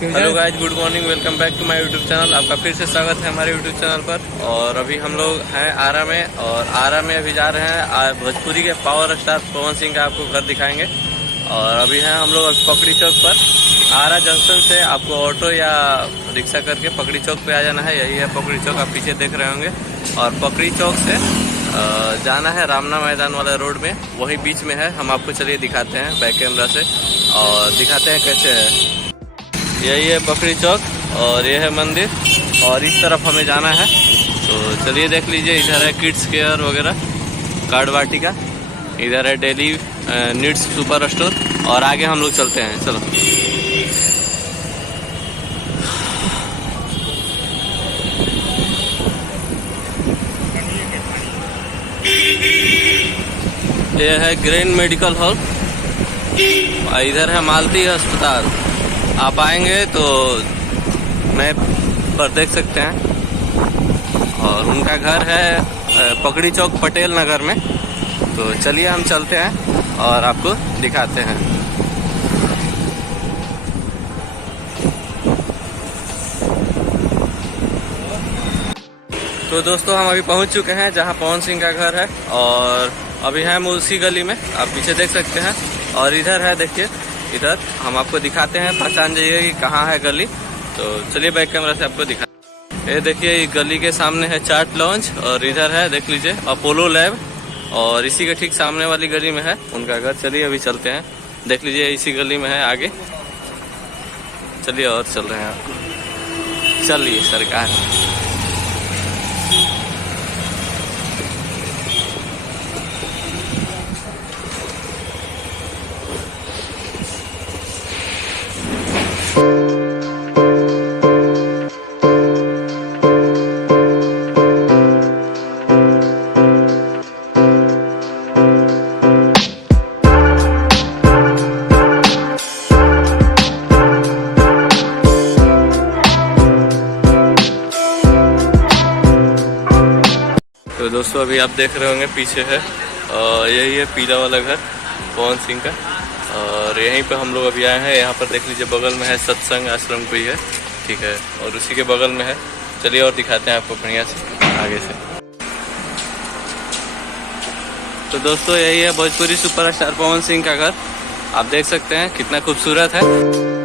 Hello guys, good morning, welcome back to my YouTube channel. आपका फिर से स्वागत है हमारे यूट्यूब चैनल पर। और अभी हम लोग हैं आरा में, और आरा में अभी जा रहे हैं भोजपुरी के पावर स्टार पवन सिंह का आपको घर दिखाएंगे। और अभी हैं हम लोग पकड़ी चौक पर। आरा जंक्शन से आपको ऑटो या रिक्शा करके पकड़ी चौक पे आ जाना है। यही है पकड़ी चौक, आप पीछे देख रहे होंगे। और पकड़ी चौक से जाना है रामना मैदान वाला रोड में, वही बीच में है। हम आपको चलिए दिखाते हैं बैक कैमरा से और दिखाते हैं कैसे है। यही है पकड़ी चौक और ये है मंदिर, और इस तरफ हमें जाना है। तो चलिए देख लीजिए, इधर है किड्स केयर वगैरह, कार्ड वाटिका, इधर है डेली नीड्स सुपर स्टोर, और आगे हम लोग चलते हैं। चलो ये है ग्रेन मेडिकल हॉल, और इधर है मालती अस्पताल। आप आएंगे तो मैप पर देख सकते हैं। और उनका घर है पकड़ी चौक पटेल नगर में। तो चलिए हम चलते हैं और आपको दिखाते हैं। तो दोस्तों, हम अभी पहुंच चुके हैं जहां पवन सिंह का घर है, और अभी हैं उसी गली में, आप पीछे देख सकते हैं। और इधर है, देखिए इधर हम आपको दिखाते हैं, पहचान जाइए कि कहाँ है गली। तो चलिए बैक कैमरा से आपको दिखा। ये देखिए, गली के सामने है चाट लॉन्च, और इधर है देख लीजिए अपोलो लैब, और इसी के ठीक सामने वाली गली में है उनका घर। चलिए अभी चलते हैं, देख लीजिए इसी गली में है आगे। चलिए और चल रहे हैं आपको, चलिए सरकार। तो दोस्तों, अभी आप देख रहे होंगे पीछे है, यही है पीला वाला घर पवन सिंह का। और यहीं पे हम लोग अभी आए हैं। यहाँ पर देख लीजिए बगल में है सत्संग आश्रम कोई है, ठीक है, और उसी के बगल में है। चलिए और दिखाते हैं आपको बढ़िया से आगे से। तो दोस्तों, यही है भोजपुरी सुपरस्टार पवन सिंह का घर। आप देख सकते हैं कितना खूबसूरत है।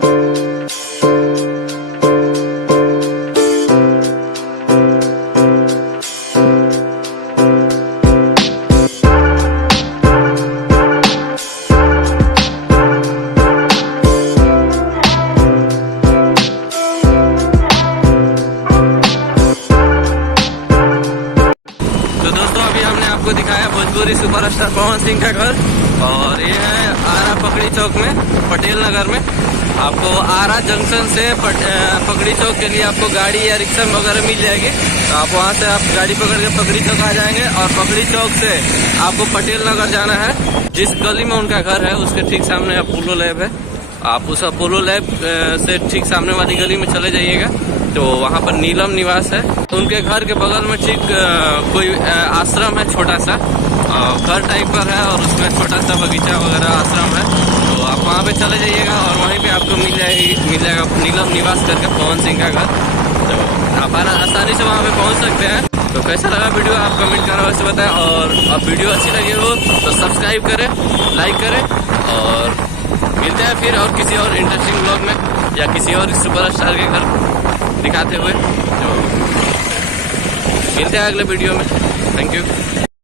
आपको दिखाया भोजपुरी सुपरस्टार पवन सिंह का घर, और ये है आरा पकड़ी चौक में, पटेल नगर में। आपको आरा जंक्शन से पकड़ी चौक के लिए आपको गाड़ी या रिक्शा वगैरह मिल जाएगी। तो आप वहाँ से आप गाड़ी पकड़ के पकड़ी चौक आ जाएंगे, और पकड़ी चौक से आपको पटेल नगर जाना है। जिस गली में उनका घर है उसके ठीक सामने अपोलो लैब है। आप उस अपोलो लैब से ठीक सामने वाली गली में चले जाइएगा, तो वहाँ पर नीलम निवास है। उनके घर के बगल में ठीक कोई आश्रम है, छोटा सा घर टाइप पर है, और उसमें छोटा सा बगीचा वगैरह आश्रम है। तो आप वहाँ पे चले जाइएगा, और वहीं पे आपको मिल जाएगा नीलम निवास करके पवन सिंह का घर। तो आप आसानी से वहाँ पे पहुँच सकते हैं। तो कैसा लगा वीडियो आप कमेंट करना वैसे बताएं, और अब वीडियो अच्छी लगी हो तो सब्सक्राइब करें, लाइक करें, और मिलते हैं फिर और किसी और इंटरेस्टिंग ब्लॉग में या किसी और सुपरस्टार के घर दिखाते हुए। तो मिलते हैं अगले वीडियो में। Thank you.